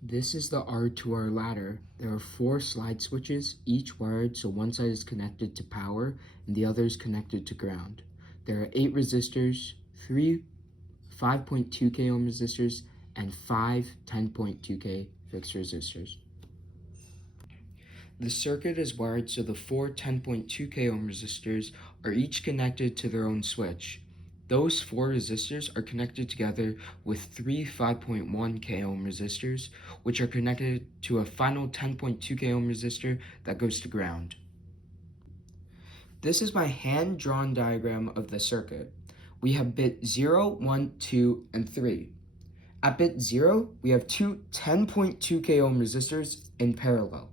This is the R2R ladder. There are 4 slide switches, each wired so one side is connected to power and the other is connected to ground. There are 8 resistors, 3 5.2k ohm resistors, and 5 10.2k fixed resistors. The circuit is wired so the 4 10.2k ohm resistors are each connected to their own switch. Those 4 resistors are connected together with 3 5.1k ohm resistors, which are connected to a final 10.2k ohm resistor that goes to ground. This is my hand-drawn diagram of the circuit. We have bit 0, 1, 2, and 3. At bit 0, we have two 10.2k ohm resistors in parallel.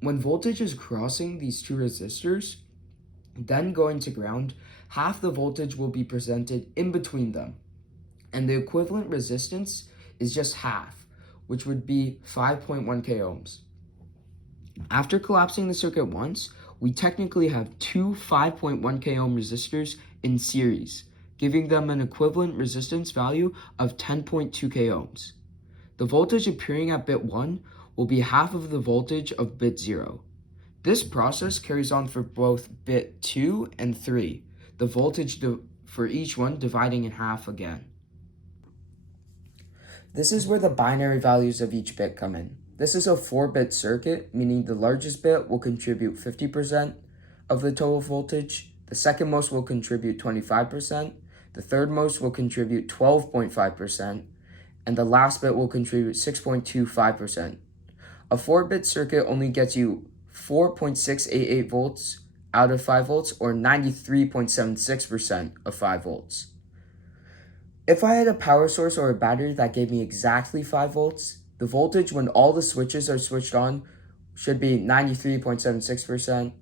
When voltage is crossing these two resistors, then going to ground, half the voltage will be presented in between them. And the equivalent resistance is just half, which would be 5.1k ohms. After collapsing the circuit once, we technically have two 5.1k ohm resistors in series, giving them an equivalent resistance value of 10.2k ohms. The voltage appearing at bit 1 will be half of the voltage of bit 0. This process carries on for both bit 2 and 3, the voltage for each one dividing in half again. This is where the binary values of each bit come in. This is a 4-bit circuit, meaning the largest bit will contribute 50% of the total voltage, the second most will contribute 25%, the third most will contribute 12.5%, and the last bit will contribute 6.25%. A 4-bit circuit only gets you 4.688 volts out of 5 volts, or 93.76% of 5 volts. If I had a power source or a battery that gave me exactly 5 volts, the voltage when all the switches are switched on should be 93.76%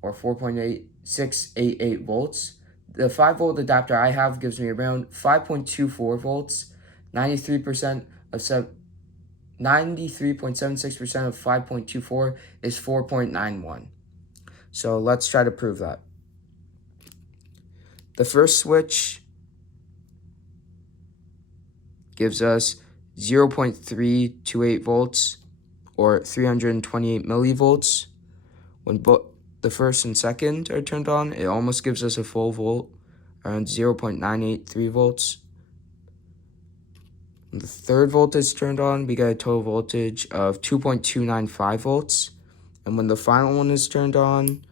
or 4.8688 volts. The 5-volt adapter I have gives me around 5.24 volts, 93.76% of 5.24 is 4.91. So let's try to prove that. The first switch gives us 0.328 volts or 328 millivolts. When both the first and second are turned on, it almost gives us a full volt, around 0.983 volts. When the third voltage is turned on, we get a total voltage of 2.295 volts. And when the final one is turned on,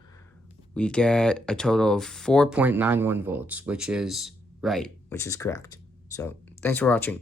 we get a total of 4.91 volts, which is correct. So thanks for watching.